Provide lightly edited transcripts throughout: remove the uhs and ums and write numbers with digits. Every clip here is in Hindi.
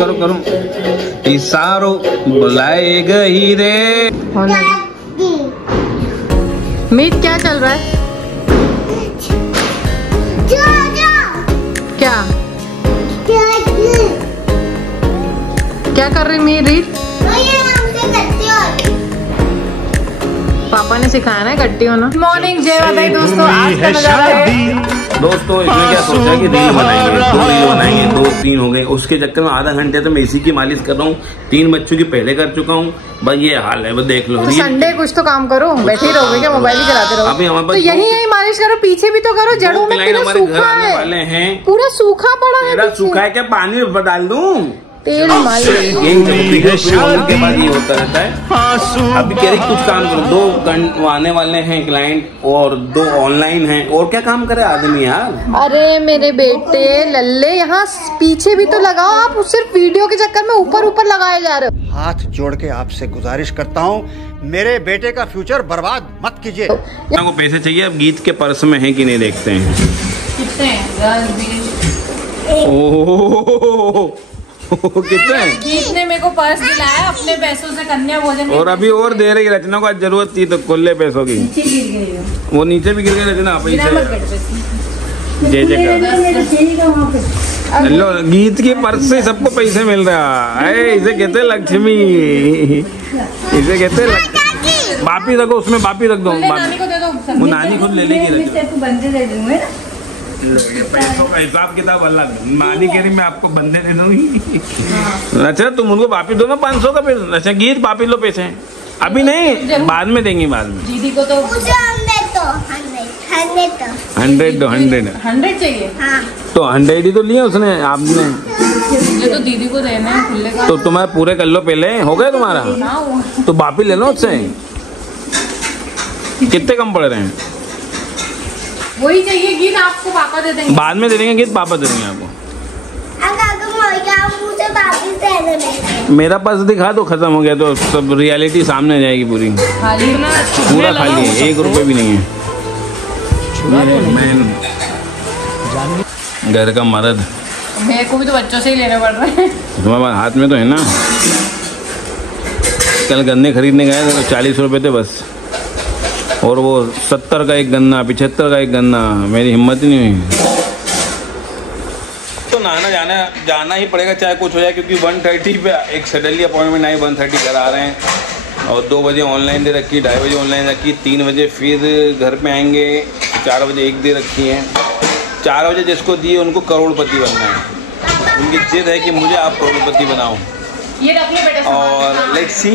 करो करो। इशारों बुलाए गई रे। मीत क्या चल रहा है? क्या क्या कर रही मीत? पापा ने सिखाया ना इकट्ठी होना। मॉर्निंग जय माता दी दोस्तों। आज का नजारा है दोस्तों, इसने क्या सोचा कि रील बनाएंगे, 2 रील बनाएंगे, 2-3 हो गए। उसके चक्कर में आधा घंटे तो मैं इसी की मालिश कर रहा हूँ। 3 बच्चों की पहले कर चुका हूँ। बस ये हाल है, बस देख लो। तो संडे कुछ तो काम करो, बैठे ही रहोगे क्या? मोबाइल ही चलाते रहो। अभी हमारे पास तो यही मालिश करो, पीछे भी तो करो। जड़ों में पूरा सूखा है, वाले हैं, पूरा सूखा पड़ा है। सूखा है क्या? पानी में डाल दूं? तेल मालिश के बाद ये होता रहता है। अभी कह रही कुछ काम करो। 2 आने वाले हैं क्लाइंट और 2 ऑनलाइन हैं। और क्या काम करे आदमी यार। अरे मेरे बेटे लल्ले, यहाँ पीछे भी तो लगाओ। आप सिर्फ वीडियो के चक्कर में ऊपर ऊपर लगाए जा रहे हो। हाथ जोड़ के आपसे गुजारिश करता हूँ, मेरे बेटे का फ्यूचर बर्बाद मत कीजिए। को पैसे चाहिए, अब गीत के पर्स में है कि नहीं देखते हैं। कितने हैं? कितने? गीत ने मेरे को पर्स दिलाया अपने पैसों से, कन्या भोजन। और अभी और दे रही रचना को, आज जरूरत थी तो खुले पैसों की। नीचे गिर गई वो नीचे भी गिर गई रचना। जय लो, गीत के पर्स से सबको पैसे मिल रहा है। इसे कहते लक्ष्मी, इसे कहते बापी रखो, उसमें बापी रख दो। वो नानी खुद ले लेगी। पैसों का हिसाब किताब अलग। नानी कह रही मैं आपको बंदे दे दूंगी। अच्छा तुम उनको वापिस दो ना 500 का पैसा। अच्छा गीत वापिस लो पैसे। अभी नहीं, बाद में देंगी, बाद में। दीदी को तो 100 दो। 100 चाहिए। हाँ। तो 100 ही तो लिया उसने, आपने। ये तो दीदी को देना है खुले का। तो तुम्हारे पूरे कर लो पहले, हो गए तुम्हारा। तो वापिस ले लो उससे। कितने कम पड़ रहे हैं? वही चाहिए गीत, आपको पापा दे देंगे। बाद में दे देंगे गीत, पापा दे देंगे आपको। मेरा पर्स दिखा दो, खत्म हो गया तो सब रियलिटी सामने आ जाएगी पूरी। पूरा खाली है, 1 रुपए भी नहीं है। घर का मर्द। मेरे को भी तो बच्चों से ही लेने पड़ रहे हैं। तुम्हारे पास हाथ में तो है ना। कल गन्ने खरीदने गए थे तो 40 रुपए थे बस। और वो 70 का एक गन्ना, 75 का एक गन्ना। मेरी हिम्मत ही नहीं हुई। तो नहाना जाना ही पड़ेगा, चाहे कुछ हो जाए, क्योंकि 1:30 पे एक सडनली अपॉइंटमेंट आई। 1:30 करा रहे हैं और 2 बजे ऑनलाइन दे रखी, 2:30 बजे ऑनलाइन रखी, 3 बजे फिर घर पे आएंगे, 4 बजे एक दे रखी है। 4 बजे जिसको दिए उनको करोड़पति बनना है। उनकी जिद है कि मुझे आप करोड़पति बनाओ। ये अपने बेटे और लेट्स सी,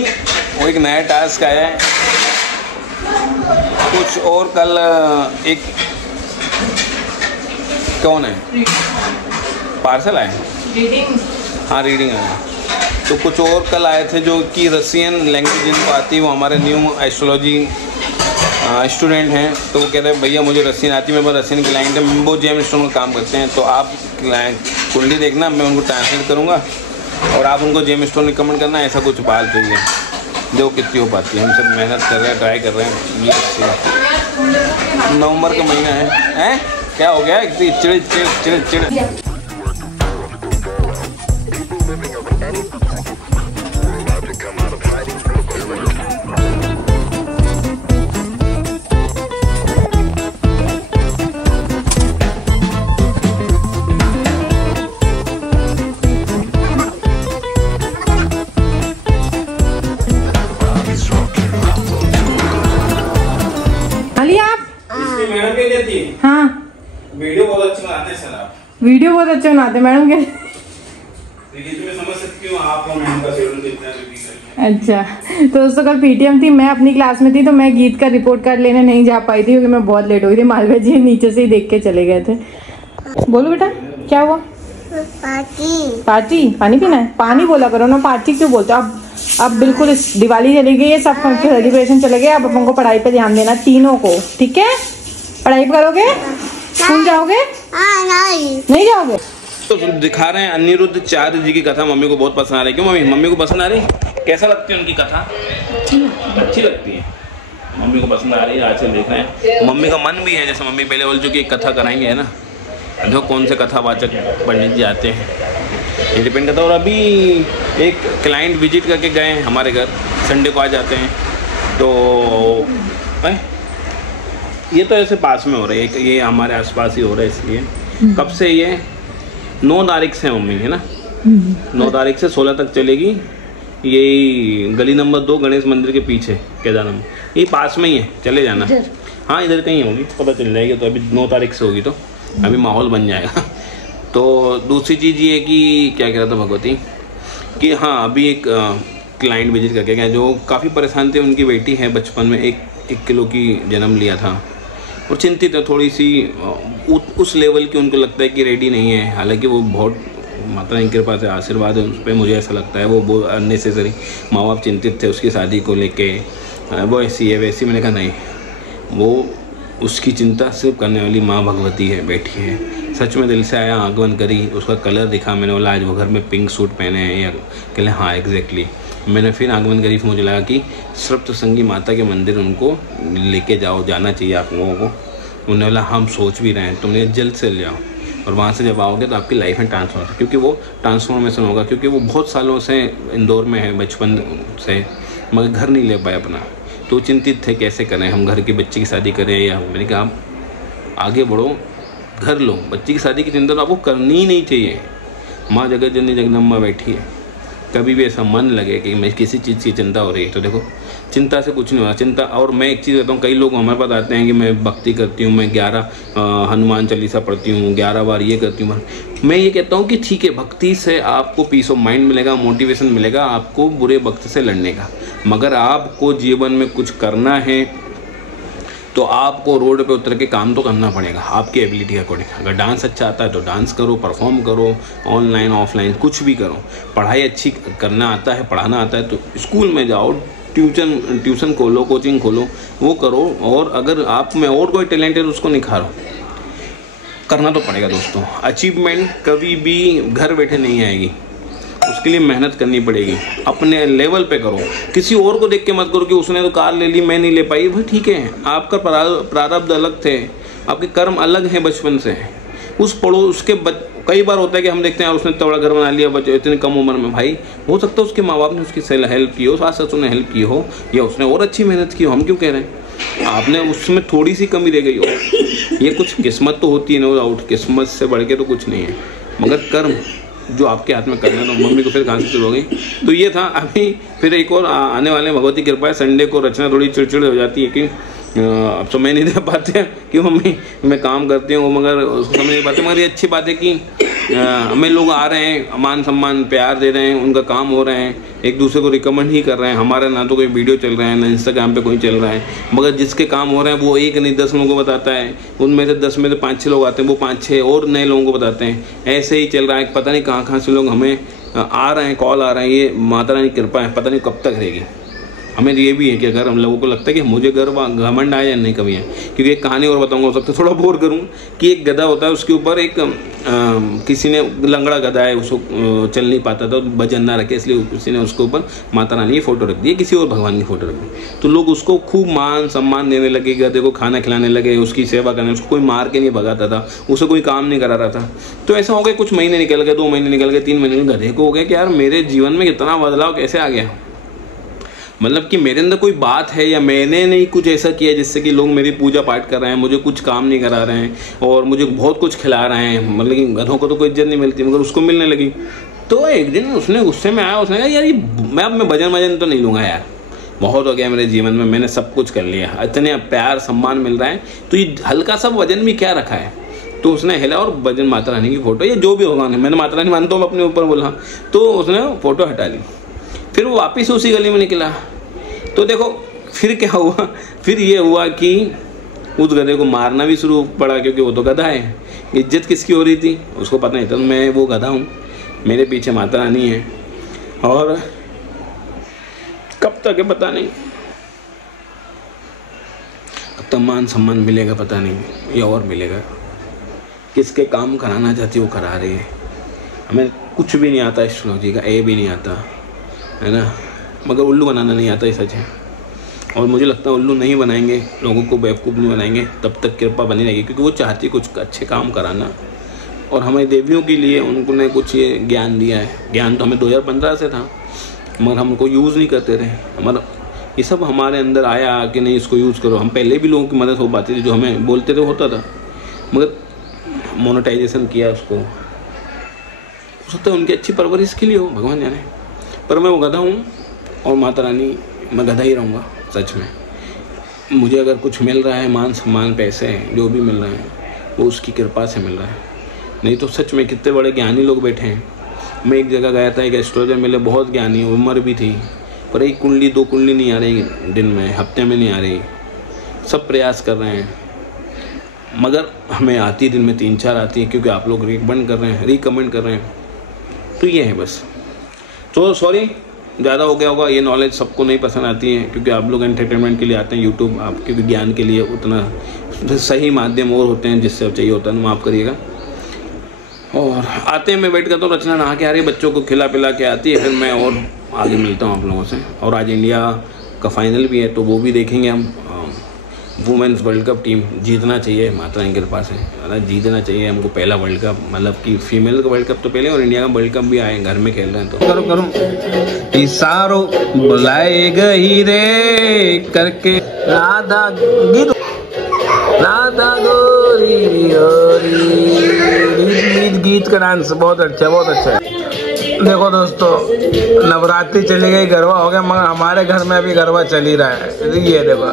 वो एक नया टास्क आया है कुछ। और कल एक कौन है पार्सल आए, रीडिंग। हाँ रीडिंग आया। तो कुछ और कल आए थे जो कि रसियन लैंग्वेज जिनको आती है, वो हमारे न्यू एस्ट्रोलॉजी स्टूडेंट हैं। तो वो कह रहे हैं भैया मुझे रसियन आती है, मेरे पास रसियन क्लाइंट है, वो जेम स्टोन का काम करते हैं। तो आप कुंडली देखना, मैं उनको ट्रांसलेट करूँगा और आप उनको जेम स्टोन रिकमेंड करना। ऐसा कुछ बात चाहिए जो कितनी हो पाती है। हम सब मेहनत कर रहे हैं, ट्राई कर रहे हैं। ये अच्छी नवंबर का महीना है। क्या हो गया? चिड़ हाँ वीडियो बहुत अच्छी बनाते हैं सर आप। वीडियो बहुत अच्छे बनाते मैडम के। समझ सकती हूँ आप और मैम का शेड्यूल कितना है। अच्छा तो दोस्तों कल पीटीएम थी, मैं अपनी क्लास में थी तो मैं गीत का रिपोर्ट कार्ड लेने नहीं जा पाई थी क्योंकि मैं बहुत लेट हो गई थी। मालवा जी नीचे से ही देख के चले गए थे। बोलो बेटा क्या हुआ? पार्टी। पानी पीना है? पानी बोला करो ना, पार्टी क्यों बोलते हो? अब बिल्कुल दिवाली चली गई है, सब सेलिब्रेशन चले गए। अब अपन को पढ़ाई पे ध्यान देना तीनों को, ठीक है? पढ़ाई करोगे? स्कूल जाओगे? नहीं जाओगे? तो दिखा रहे हैं अनिरुद्ध चार्य जी की कथा। मम्मी को बहुत पसंद आ रही है। क्यों मम्मी? मम्मी को पसंद आ रही? कैसा लगती है उनकी कथा? अच्छी लगती है, मम्मी को पसंद आ रही है। आजकल देख रहे हैं मम्मी का मन भी है, जैसे मम्मी पहले बोल चुकी कथा कराएंगे है ना। देखो कौन से कथावाचक पंडित जी आते हैं। ये डिपेंड करता है। और अभी एक क्लाइंट विजिट करके गए हैं हमारे घर, संडे को आ जाते हैं, तो ये तो ऐसे पास में हो रहा है, ये हमारे आसपास ही हो रहा है। इसलिए कब से ये 9 तारीख से मम्मी है ना, 9 तारीख से 16 तक चलेगी। यही गली नंबर 2 गणेश मंदिर के पीछे केदारम, ये पास में ही है, चले जाना। हाँ इधर कहीं होगी, पता चल जाएगी। तो अभी 9 तारीख से होगी, तो अभी माहौल बन जाएगा। तो दूसरी चीज़ ये कि क्या कह रहा था भगवती कि हाँ अभी एक क्लाइंट विजिट करके गए जो काफ़ी परेशान थे। उनकी बेटी है बचपन में 1 किलो की जन्म लिया था और चिंतित है थोड़ी सी, उस लेवल की उनको लगता है कि रेडी नहीं है। हालांकि वो बहुत माता रानी की कृपा से आशीर्वाद है उस पर, मुझे ऐसा लगता है वो अननेसेसरी माँ बाप चिंतित थे उसकी शादी को लेके, वो ऐसी है वैसी। मैंने कहा नहीं, वो उसकी चिंता सिर्फ करने वाली माँ भगवती है, बेटी है। सच में दिल से आया, आगमन करी, उसका कलर दिखा, मैंने बोला आज वो घर में पिंक सूट पहने हैं या कहले हाँ एग्जैक्टली। मैंने फिर आगमन करी, फिर मुझे लगा कि सप्तशृंगी माता के मंदिर उनको लेके जाओ, जाना चाहिए आप लोगों को। उन्होंने बोला हम सोच भी रहे हैं, तुमने जल्द से ले जाओ और वहाँ से जब आओगे तो आपकी लाइफ में ट्रांसफॉर्मेशन, क्योंकि वो ट्रांसफॉर्मेशन होगा। क्योंकि वो बहुत सालों से इंदौर में है बचपन से, मगर घर नहीं ले पाए अपना, तो चिंतित थे कैसे करें हम, घर के बच्चे की शादी करें या। मैंने कहा आप आगे बढ़ो, घर लो, बच्ची की शादी की चिंता तो आपको करनी ही नहीं चाहिए। माँ जगत जननी जगदम्बा बैठी है, कभी भी ऐसा मन लगे कि मैं किसी चीज़ की चिंता हो रही है तो देखो चिंता से कुछ नहीं हो रहा। चिंता, और मैं एक चीज़ कहता हूँ, कई लोग हमारे पास आते हैं कि मैं भक्ति करती हूँ, मैं 11 हनुमान चालीसा पढ़ती हूँ, 11 बार ये करती हूँ। मैं ये कहता हूँ कि ठीक है, भक्ति से आपको पीस ऑफ माइंड मिलेगा, मोटिवेशन मिलेगा आपको बुरे वक्त से लड़ने का। मगर आपको जीवन में कुछ करना है तो आपको रोड पे उतर के काम तो करना पड़ेगा आपकी एबिलिटी के अकॉर्डिंग। अगर डांस अच्छा आता है तो डांस करो, परफॉर्म करो, ऑनलाइन ऑफलाइन कुछ भी करो। पढ़ाई अच्छी करना आता है, पढ़ाना आता है तो स्कूल में जाओ, ट्यूशन खोलो, कोचिंग खोलो, वो करो। और अगर आप में और कोई टैलेंट है तो उसको निखारो, करना तो पड़ेगा दोस्तों। अचीवमेंट कभी भी घर बैठे नहीं आएगी, उसके लिए मेहनत करनी पड़ेगी, अपने लेवल पे करो। किसी और को देख के मत करो कि उसने तो कार ले ली मैं नहीं ले पाई। भाई ठीक है, आपका प्रारब्ध अलग थे, आपके कर्म अलग हैं बचपन से। उस उसके कई बार होता है कि हम देखते हैं उसने तगड़ा घर बना लिया बच्चे इतनी कम उम्र में। भाई हो सकता है उसके माँ बाप ने उसकी हेल्प की हो, सास ससुर ने हेल्प की हो, या उसने और अच्छी मेहनत की हो। हम क्यों कह रहे हैं आपने उसमें थोड़ी सी कमी रह गई हो। ये कुछ किस्मत तो होती है, नो डाउट, किस्मत से बढ़ के तो कुछ नहीं है, मगर कर्म जो आपके हाथ में करना है। तो मम्मी को फिर कहाँ से शुरू हो गई। तो ये था। अभी फिर एक और आने वाले भगवती कृपा है, संडे को रचना थोड़ी चिड़चिड़ हो जाती है कि अब तो मैं नहीं दे पाते कि मम्मी मैं काम करती हूँ, मगर उसको समझ नहीं पाते। मगर ये अच्छी बात है कि हमें लोग आ रहे हैं, मान सम्मान प्यार दे रहे हैं, उनका काम हो रहे हैं, एक दूसरे को रिकमेंड ही कर रहे हैं। हमारा ना तो कोई वीडियो चल रहा है, ना इंस्टाग्राम पे कोई चल रहा है, मगर जिसके काम हो रहे हैं वो एक नहीं 10 लोगों को बताता है। उनमें से 10 में से 5-6 लोग आते हैं, वो 5-6 और नए लोगों को बताते हैं। ऐसे ही चल रहा है। पता नहीं कहाँ से लोग हमें आ रहे हैं, कॉल आ रहे हैं। ये माता रानी की कृपा है, पता नहीं कब तक रहेगी। हमें ये भी है कि अगर हम लोगों को लगता है कि मुझे घमंड आया या नहीं कभी है, क्योंकि एक कहानी और बताऊंगा, हो सकता है थोड़ा बोर करूं, कि एक गधा होता है, उसके ऊपर एक किसी ने, लंगड़ा गधा है, उसको चल नहीं पाता था, वजन ना रखे, इसलिए किसी ने उसके ऊपर माता रानी की फोटो रख दी, किसी और भगवान की फोटो रख दी। तो लोग उसको खूब मान सम्मान देने लगे, गधे को खाना खिलाने लगे, उसकी सेवा करने। उसको कोई मार के नहीं भगाता था, उसे कोई काम नहीं करा रहा था। तो ऐसा हो गया, कुछ महीने निकल गए, 2 महीने निकल गए, 3 महीने, गधे को हो गया कि यार मेरे जीवन में इतना बदलाव कैसे आ गया। मतलब कि मेरे अंदर कोई बात है या मैंने नहीं कुछ ऐसा किया जिससे कि लोग मेरी पूजा पाठ कर रहे हैं, मुझे कुछ काम नहीं करा रहे हैं और मुझे बहुत कुछ खिला रहे हैं। मतलब कि गधों को तो कोई इज्जत नहीं मिलती, मगर उसको मिलने लगी। तो एक दिन उसने गुस्से में आया, उसने कहा यार मैं भजन तो नहीं लूँगा यार, बहुत हो गया मेरे जीवन में, मैंने सब कुछ कर लिया, इतने प्यार सम्मान मिल रहा है, तो ये हल्का सा वजन भी क्या रखा है। तो उसने हिला और भजन माता रानी की फोटो, ये जो भी होगा, मैंने माता रानी मानता हूँ अपने ऊपर बोला, तो उसने फोटो हटा ली। फिर वो वापिस उसी गली में निकला। तो देखो फिर क्या हुआ, फिर ये हुआ कि उस गधे को मारना भी शुरू पड़ा, क्योंकि वो तो गधा है। इज्जत किसकी हो रही थी उसको पता नहीं था, मैं वो गधा हूँ, मेरे पीछे माता रानी है, और कब तक है पता नहीं, कब तक मान सम्मान मिलेगा पता नहीं, या और मिलेगा। किसके काम कराना चाहती वो करा रही है। हमें कुछ भी नहीं आता एस्ट्रोलॉजी का, ए भी नहीं आता है ना, मगर उल्लू बनाना नहीं आता, ये सच है। और मुझे लगता है उल्लू नहीं बनाएंगे, लोगों को बेवकूफ़ नहीं बनाएंगे, तब तक कृपा बनी रहेगी, क्योंकि वो चाहती कुछ अच्छे काम कराना। और हमें देवियों के लिए उन्होंने कुछ ये ज्ञान दिया है। ज्ञान तो हमें 2015 से था, मगर हम उनको यूज़ नहीं करते थे। हमारा ये सब हमारे अंदर आया कि नहीं इसको यूज़ करो। हम पहले भी लोगों की मदद हो पाती थी, जो हमें बोलते थे होता था, मगर मोनेटाइजेशन किया उसको। हो सकता है उनकी अच्छी परवरिश के लिए हो, भगवान जाने। पर मैं वो गधा हूँ और माता रानी मैं गधा ही रहूँगा। सच में मुझे अगर कुछ मिल रहा है, मान सम्मान, पैसे, जो भी मिल रहे हैं वो उसकी कृपा से मिल रहा है। नहीं तो सच में कितने बड़े ज्ञानी लोग बैठे हैं। मैं एक जगह गया था, एक एस्ट्रोलॉजर मिले, बहुत ज्ञानी, उम्र भी थी, पर एक कुंडली 2 कुंडली नहीं आ रही दिन में, हफ्ते में नहीं आ रही। सब प्रयास कर रहे हैं, मगर हमें आती दिन में 3-4 आती है, क्योंकि आप लोग रिकमेंड कर रहे हैं, रिकमेंड कर रहे हैं। तो ये है बस। तो सॉरी ज़्यादा हो गया होगा। ये नॉलेज सबको नहीं पसंद आती है, क्योंकि आप लोग एंटरटेनमेंट के लिए आते हैं यूट्यूब, आपके विज्ञान के लिए उतना सही माध्यम और होते हैं जिससे अब चाहिए होता है, माफ़ करिएगा। और आते हैं, मैं वेट करता हूँ, रचना नहा के आ रही है, बच्चों को खिला पिला के आती है, फिर मैं और आगे मिलता हूँ आप लोगों से। और आज इंडिया का फाइनल भी है, तो वो भी देखेंगे हम। वुमेन्स वर्ल्ड कप टीम जीतना चाहिए, माता रानी की कृपा से जीतना चाहिए हमको। पहला वर्ल्ड कप, मतलब कि फीमेल का वर्ल्ड कप तो पहले, और इंडिया का वर्ल्ड कप भी आए, घर में खेल रहे हैं। तो करो इशारो बुलाए गई रे करके राधा गोरी गीत का डांस बहुत अच्छा, बहुत अच्छा है। देखो दोस्तों, नवरात्रि चली गई, गरबा हो गया, मगर हमारे घर में अभी गरबा चल ही रहा है। ये देखो,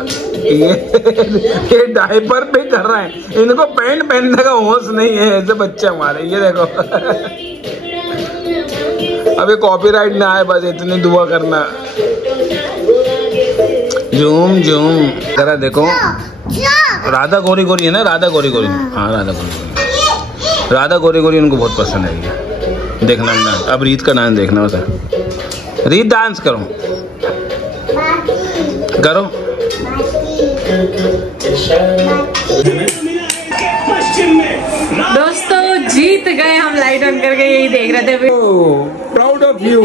ये डायपर पे कर रहे हैं, इनको पैंट पहनने का होश नहीं है ऐसे बच्चे हमारे। ये देखो अभी कॉपीराइट ना आए, बस इतनी दुआ करना। झूम झूम जरा देखो, राधा गोरी गोरी है ना, राधा गोरी गोरी, हाँ राधा गोरी गोरी, राधा गोरी गोरी उनको बहुत पसंद है। देखना ना, अब रीत का डांस देखना होता है। रीत डांस करो करो। दोस्तों जीत गए हम, लाइट ऑन करके यही देख रहे थे। Proud of you.